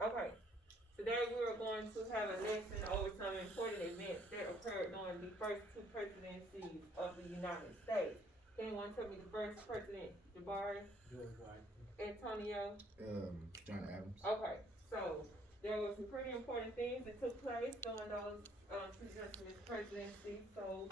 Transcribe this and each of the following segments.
Okay. Today we are going to have a lesson over some important events that occurred during the first two presidencies of the United States. Can anyone tell me the first president, Jabari? George Washington. Antonio? John Adams. Okay, so there were some pretty important things that took place during those two gentlemen's presidency. So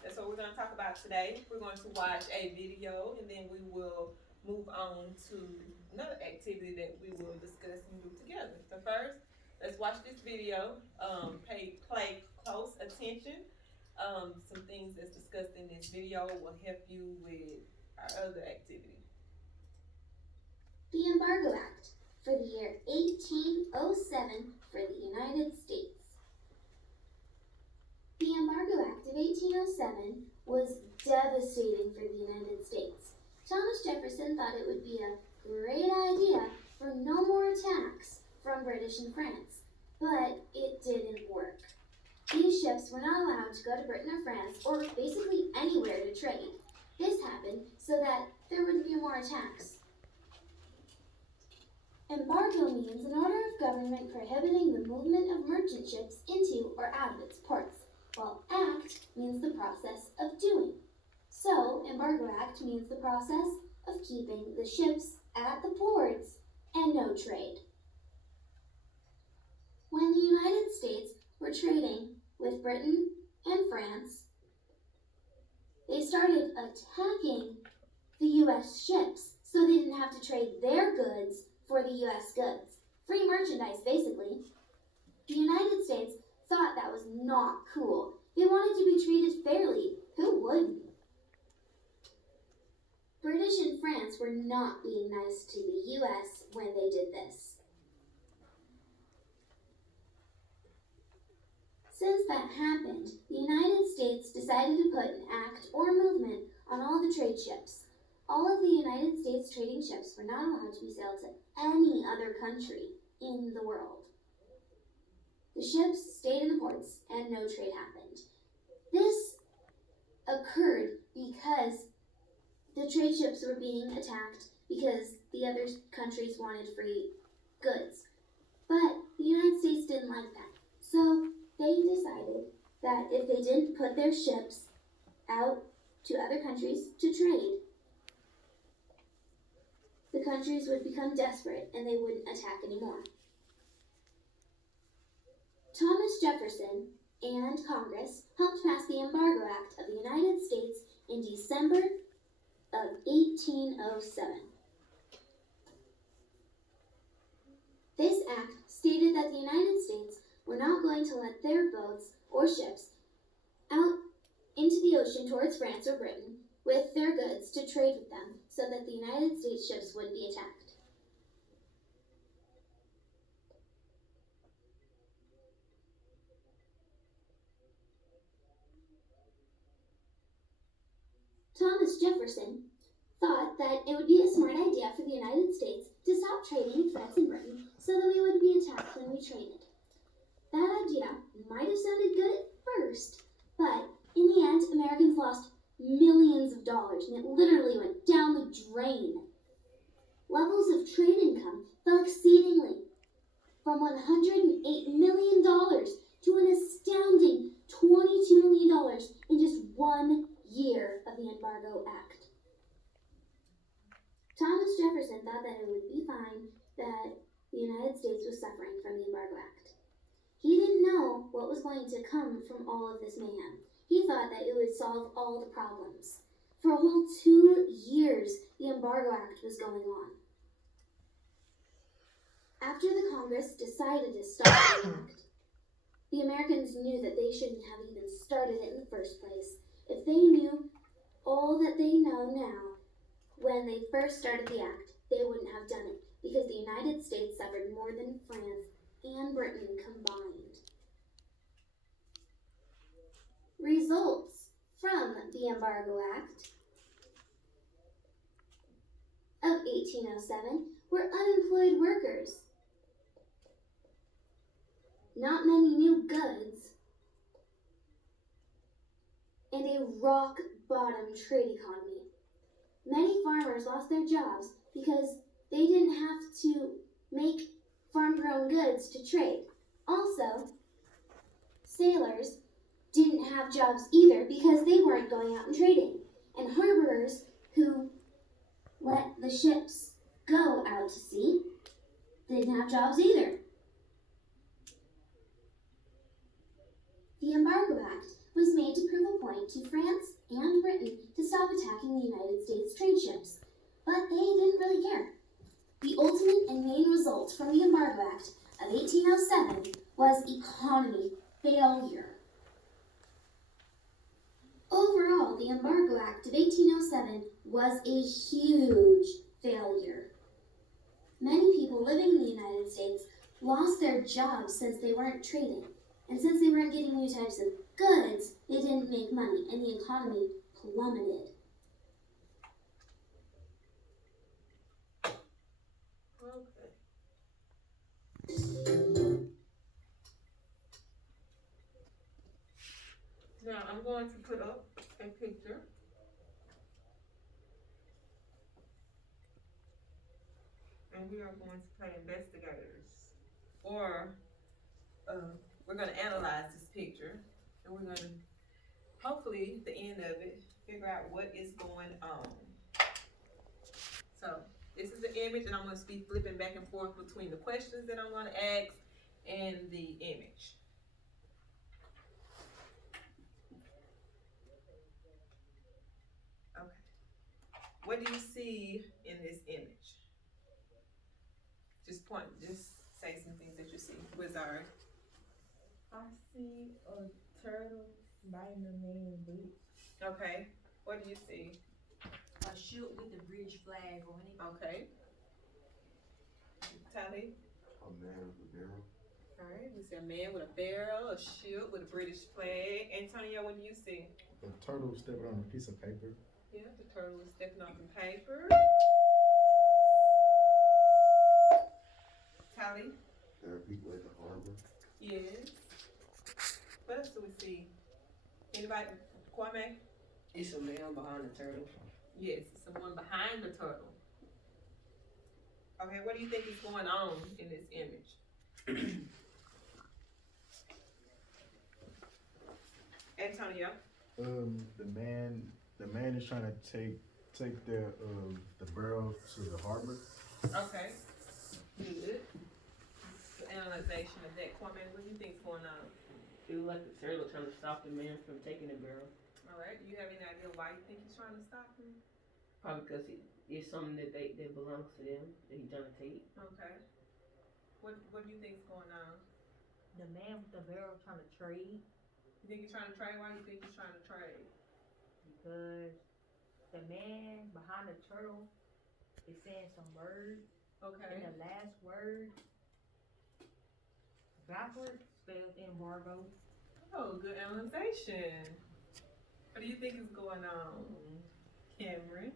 that's what we're going to talk about today. We're going to watch a video and then we will move on to another activity that we will discuss and do together. So first, let's watch this video. Play close attention. Some things that's discussed in this video will help you with our other activity. The Embargo Act for the year 1807 for the United States. The Embargo Act of 1807 was devastating for the United States. Thomas Jefferson thought it would be a great idea for no more attacks from British and France, but it didn't work. These ships were not allowed to go to Britain or France or basically anywhere to trade. This happened so that there wouldn't be more attacks. Embargo means an order of government prohibiting the movement of merchant ships into or out of its ports, while act means the process of doing. So, Embargo Act means the process of keeping the ships at the ports and no trade. When the United States were trading with Britain and France, they started attacking the U.S. ships so they didn't have to trade their goods for the U.S. goods. Free merchandise, basically. The United States thought that was not cool. They wanted to be treated fairly. Who wouldn't? British and France were not being nice to the U.S. when they did this. Since that happened, the United States decided to put an act or movement on all the trade ships. All of the United States trading ships were not allowed to be sailed to any other country in the world. The ships stayed in the ports and no trade happened. This occurred because the trade ships were being attacked because the other countries wanted free goods. But the United States didn't like that. So they decided that if they didn't put their ships out to other countries to trade, the countries would become desperate and they wouldn't attack anymore. Thomas Jefferson and Congress helped pass the Embargo Act of the United States in December of 1807. This act stated that the United States were not going to let their boats or ships out into the ocean towards France or Britain with their goods to trade with them so that the United States ships wouldn't be attacked. Thomas Jefferson thought that it would be a smart idea for the United States to stop trading with France and Britain so that we wouldn't be attacked when we traded. That idea might have sounded good at first, but in the end, Americans lost millions of dollars and it literally went down the drain. Levels of trade income fell exceedingly from $108 million to an astounding $22 million in just 1 year of the Embargo Act. Thomas Jefferson thought that it would be fine that the United States was suffering from the Embargo Act. He didn't know what was going to come from all of this mayhem. He thought that it would solve all the problems. For a whole 2 years, the Embargo Act was going on. After the Congress decided to stop the act, the Americans knew that they shouldn't have even started it in the first place. If they knew all that they know now, when they first started the act, they wouldn't have done it because the United States suffered more than France and Britain combined. Results from the Embargo Act of 1807 were unemployed workers, not many new goods, and a rock-bottom trade economy. Many farmers lost their jobs because they didn't have to make farm-grown goods to trade. Also, sailors didn't have jobs either because they weren't going out and trading. And harborers who let the ships go out to sea didn't have jobs either. The Embargo Act was made to prove a point to France and Britain to stop attacking the United States trade ships, but they didn't really care. The ultimate and main result from the Embargo Act of 1807 was economy failure. Overall, the Embargo Act of 1807 was a huge failure. Many people living in the United States lost their jobs since they weren't trading. And since they weren't getting new types of goods, they didn't make money and the economy plummeted. Okay. Now I'm going to put up a picture. And we are going to play investigators. Or we're going to analyze this picture. And we're going to, hopefully, at the end of it, figure out what is going on. So, this is the image, and I'm going to be flipping back and forth between the questions that I'm going to ask and the image. Okay. What do you see in this image? Just say some things that you see. Wizard. I see a turtle biting a man's boot. Okay. What do you see? A ship with the British flag on it. Okay. Tally. A man with a barrel. All right. We see a man with a barrel, a ship with a British flag. Antonio, what do you see? A turtle stepping on a piece of paper. Yeah, the turtle is stepping on some paper. Tally. There are people at the harbor. Yes. What else do we see? Anybody? Kwame? It's a man behind the turtle. Yes, someone behind the turtle. Okay, what do you think is going on in this image? Antonio. The man is trying to take the barrel to the harbor. Okay. Good. The analyzation of that. Kwame, what do you think is going on? It was like the turtle trying to stop the man from taking the barrel. All right. Do you have any idea why you think he's trying to stop him? Probably because it's something that belongs to them that he's trying to take. Okay. What do you think is going on? The man with the barrel trying to trade You think he's trying to trade? Why do you think he's trying to trade? because the man behind the turtle is saying some words. Okay. And the last word backwards spells embargo. Oh, good analyzation. What do you think is going on, Cameron?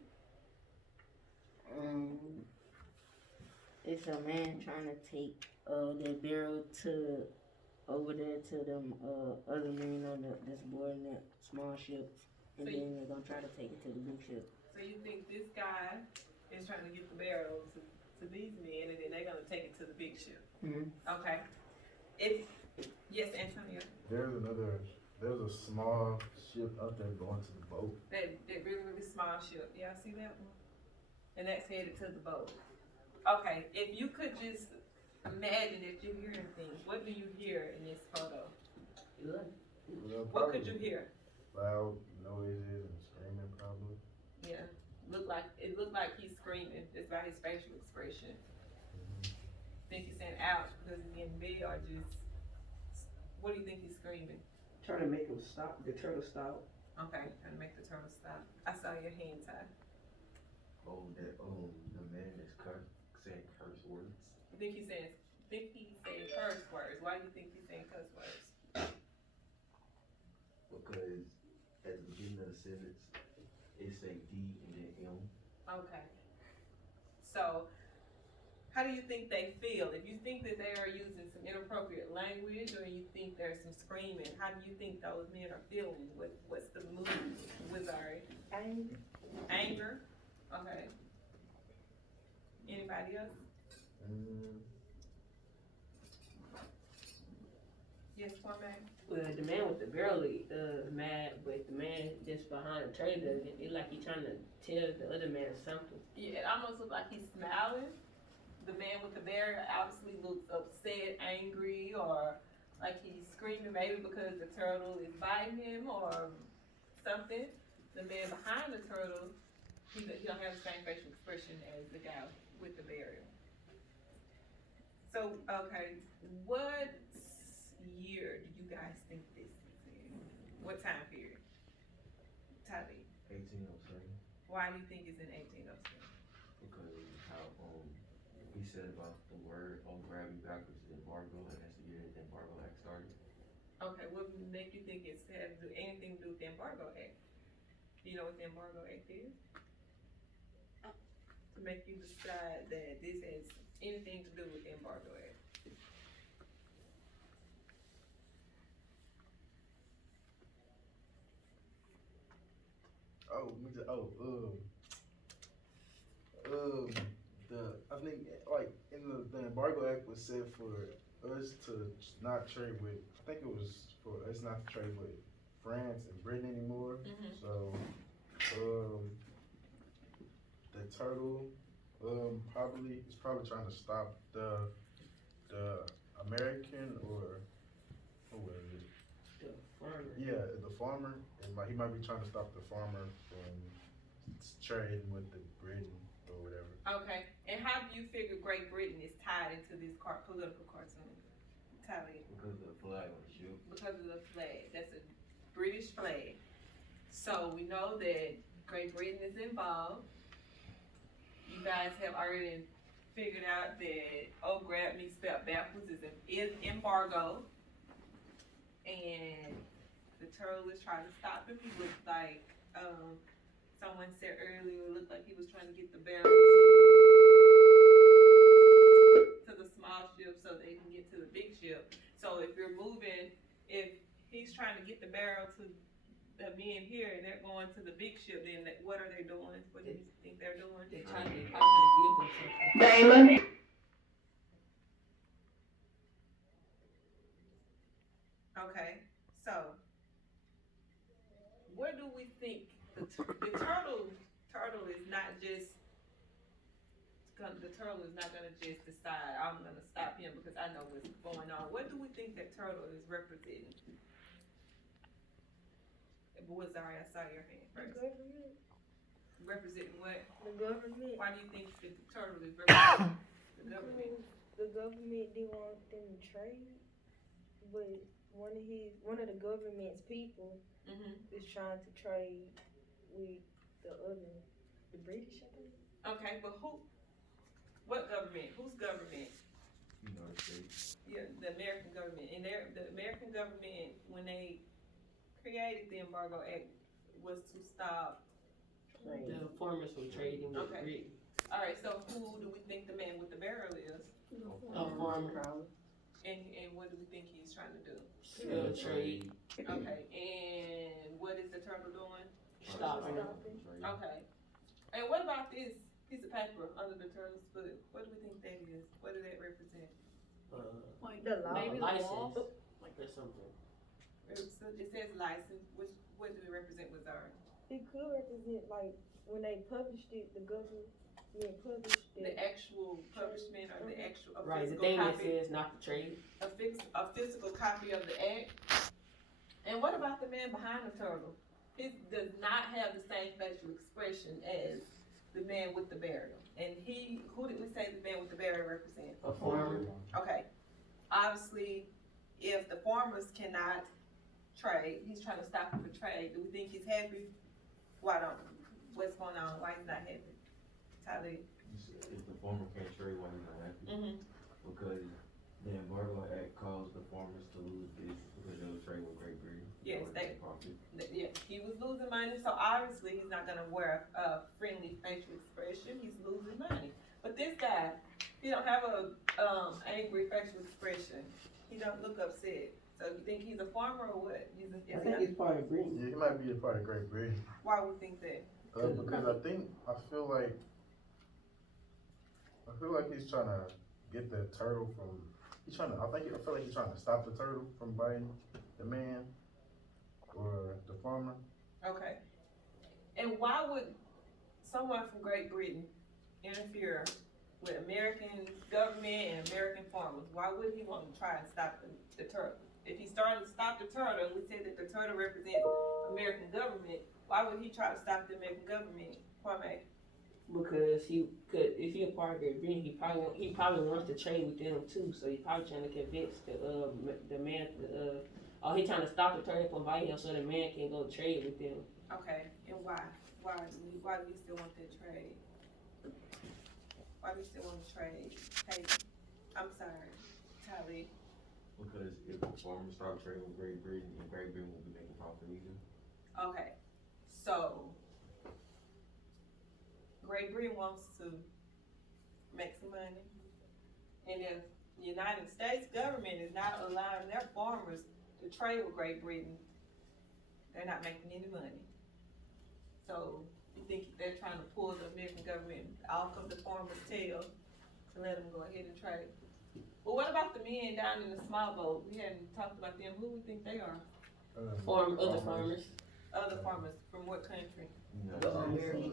It's a man trying to take the barrel to over there to them other men on this board in that small ship, and So then they're gonna try to take it to the big ship. So you think this guy is trying to get the barrel to these men, and then they're gonna take it to the big ship? Mm-hmm. Okay. Yes, Antonio. There's a small ship out there going to the boat. That really small ship. Yeah, I see that one. And that's headed to the boat. Okay, if you could just imagine that you're hearing things, what do you hear in this photo? Good. Well, What could probably you hear? Loud noises and screaming, probably. Yeah, it looked like he's screaming just by his facial expression. Think he's saying ouch because he's getting big, or just what do you think he's screaming? Trying to make him stop, the turtle stop. Okay, trying to make the turtle stop. I saw your hand tie. Oh, that the man is saying curse words. You think he's saying curse words? Why do you think he's saying curse words? Because at the beginning of the sentence, it say D and then M. Okay. So, how do you think they feel? If you think that they are using some inappropriate language, or you think there's some screaming, how do you think those men are feeling? What's the mood? Wizard? Anger. Anger? Okay. Anybody else? Mm, Yes, Kwame? Well, the man with the barrel, mad, but the man that's behind the trailer, it like he trying to tell the other man something. Yeah, it almost looks like he's smiling. The man with the bear obviously looks upset, angry, or like he's screaming maybe because the turtle is biting him or something. The man behind the turtle, he don't have the same facial expression as the guy with the burial. So, okay, what year do you guys think this is in? What time period? Tali, 1807, why do you think it's in 1807? because how, he said about the word, grab you backwards is embargo, and that's the year that the Embargo Act started. Okay, what would make you think it's has anything to do with the Embargo Act? Do you know what the Embargo Act is? To make you decide that this has anything to do with the Embargo Act. I think like in the Embargo Act was said for us to not trade with. I think it was for us not to trade with France and Britain anymore. Mm-hmm. So, the turtle, is probably trying to stop the American or who was it? The farmer. Yeah, the farmer. And he might be trying to stop the farmer from trading with the Britain or whatever. Okay, and how do you figure Great Britain is tied into this political cartoon? Tally. Because of the flag on the ship. Because of the flag. That's a British flag. So we know that Great Britain is involved. You guys have already figured out that grab me spelled backwards is embargo. And the turtle is trying to stop him. He looks like someone said earlier, it looked like he was trying to get the barrel to the small ship so they can get to the big ship. So if you're moving, if he's trying to get the barrel to the men here and they're going to the big ship, then what are they doing? What do you think they're doing? They probably trying to give them something. Okay, so where do we think the turtle is not just the turtle is not gonna just decide I'm gonna stop him because I know what's going on. What do we think that turtle is representing? Wazari, I saw your hand The first. government. Representing what? The government. Why do you think that the turtle is representing the government? The government didn't want them to trade, but one of the government's people Mm-hmm. is trying to trade with the British, I think. Okay, but what government? Whose government? United States. Yeah, the American government. And the American government, when they created the Embargo Act, was to stop. The farmers from trading with Okay. Britain. All right, so who do we think the man with the barrel is? A farmer. And what do we think he's trying to do? Trade. Okay, and what is the turtle doing? Stopping. Okay. And what about this piece of paper under the turtle's foot? What do we think that is? What does that represent? The law. Maybe The license. law. Like there's something. It says license. What do it represent with our? It could represent like when they published it, the government published The it. actual publishment or the actual a Right, the physical thing that copy, says not to trade. a physical copy of the act. And what about the man behind the turtle? He does not have the same facial expression as the man with the barrel. And who did we say the man with the barrel represent? A farmer. Okay. Obviously, if the farmers cannot trade, he's trying to stop them from trade. Do we think he's happy? What's going on? Why he's not happy? Tyler. If the farmer can't trade, why he's not happy? Mm-hmm. Because the Embargo Act caused the farmers to lose business because they were trading with Great Britain. Yes, profit. Yeah, he was losing money, so obviously he's not gonna wear a friendly facial expression. He's losing money. But this guy, he don't have a angry facial expression. He don't look upset. So you think he's a farmer or what? I think he's part of Britain. Yeah, he might be a part of Great Britain. Why would we think that? Because I feel like he's trying to get the turtle from. I feel like he's trying to stop the turtle from biting the man or the farmer. Okay. And why would someone from Great Britain interfere with American government and American farmers? Why would he want to try and stop the turtle? If he started to stop the turtle, and we said that the turtle represents American government, why would he try to stop the American government, Kwame? Because if he a part of Great Britain, he probably wants to trade with them too. So he's probably trying to convince the man he trying to stop the turtle from biting him so the man can go trade with them. Okay, and why? Why do you still want that trade? Why do you still want to trade? Hey, I'm sorry, Tally. Because if the farmers stop trading with Great Britain, and Great Britain will be making profit either. Okay, so Great Britain wants to make some money, and if the United States government is not allowing their farmers to trade with Great Britain, they're not making any money. So you think they're trying to pull the American government off of the farmer's tail to let them go ahead and trade? But what about the men down in the small boat? We hadn't talked about them. Who we think they are? Other farmers. Other farmers from what country? America.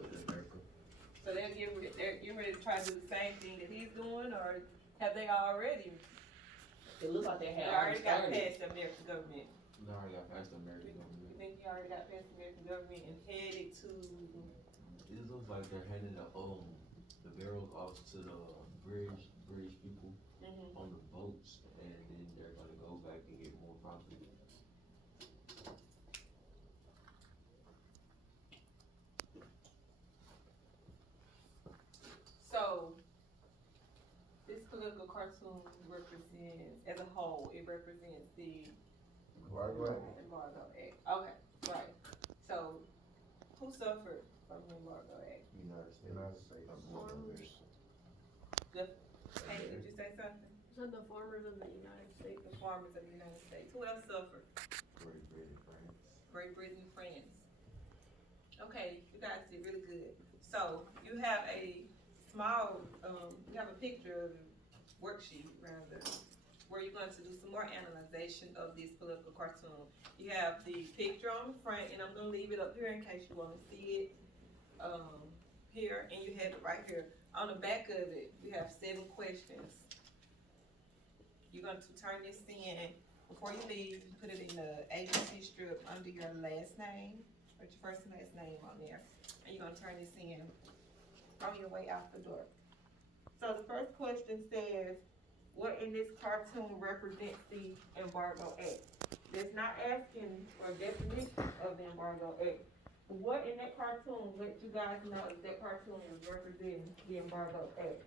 So they're getting ready to try to do the same thing that he's doing, or have they already? It looks like they They have already got started. past the American government. They already got past the American You government. think he already got past the American government and headed to? It looks like they're handing the barrels off to the British people on the boats, and then they're gonna go back and get more profit. So this political cartoon represents, as a whole, it represents the Embargo Act. Okay, right. So who suffered from the Embargo Act? United States. United States. Hey, did you say something? So the farmers of the United States. The farmers of the United States. Who else suffered? Great Britain, France. Great Britain, France. Okay, you guys did really good. So you have a small, you have a picture of a worksheet rather, where you're going to do some more analyzation of this political cartoon. You have the picture on the front, and I'm gonna leave it up here in case you want to see it. Here, and you have it right here. On the back of it, you have 7 questions. You're going to turn this in. Before you leave, you put it in the ABC strip under your last name, put your first and last name on there, and you're gonna turn this in on your way out the door. So the first question says, what in this cartoon represents the Embargo Act? It's not asking for a definition of the Embargo Act. What in that cartoon let you guys know that cartoon is representing the Embargo Act?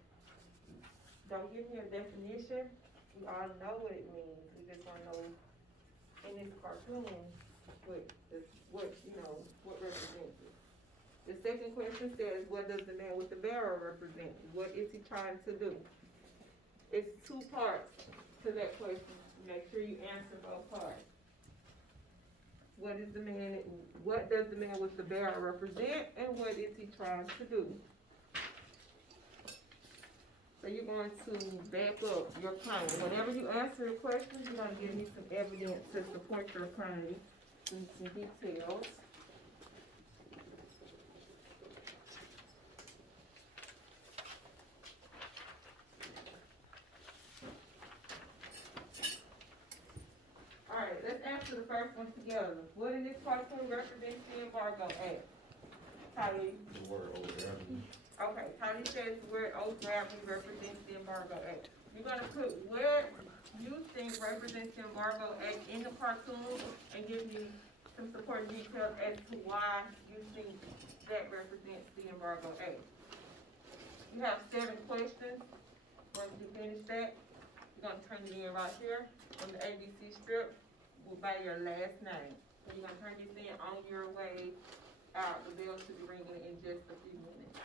Don't give me a definition. We all know what it means. We just want to know in this cartoon what represents it. The second question says, what does the man with the barrel represent? What is he trying to do? It's 2 parts to that question. Make sure you answer both parts. What does the man with the barrel represent, and what is he trying to do? So you're going to back up your claim. Whenever you answer the question, you're going to give me some evidence to support your claim and some details. Alright, let's answer the first one together. What in this cartoon represents the Embargo Act? Tally. The word overgrabbing. Okay, Tally says the word overgrabbing represents the Embargo Act. You're gonna put what you think represents the Embargo Act in the cartoon and give me some supporting details as to why you think that represents the Embargo Act. You have 7 questions. Once you finish that, you're gonna turn it in right here on the ABC strip by your last name. So you're gonna turn this in on your way out. The bell should be ringing in just a few minutes.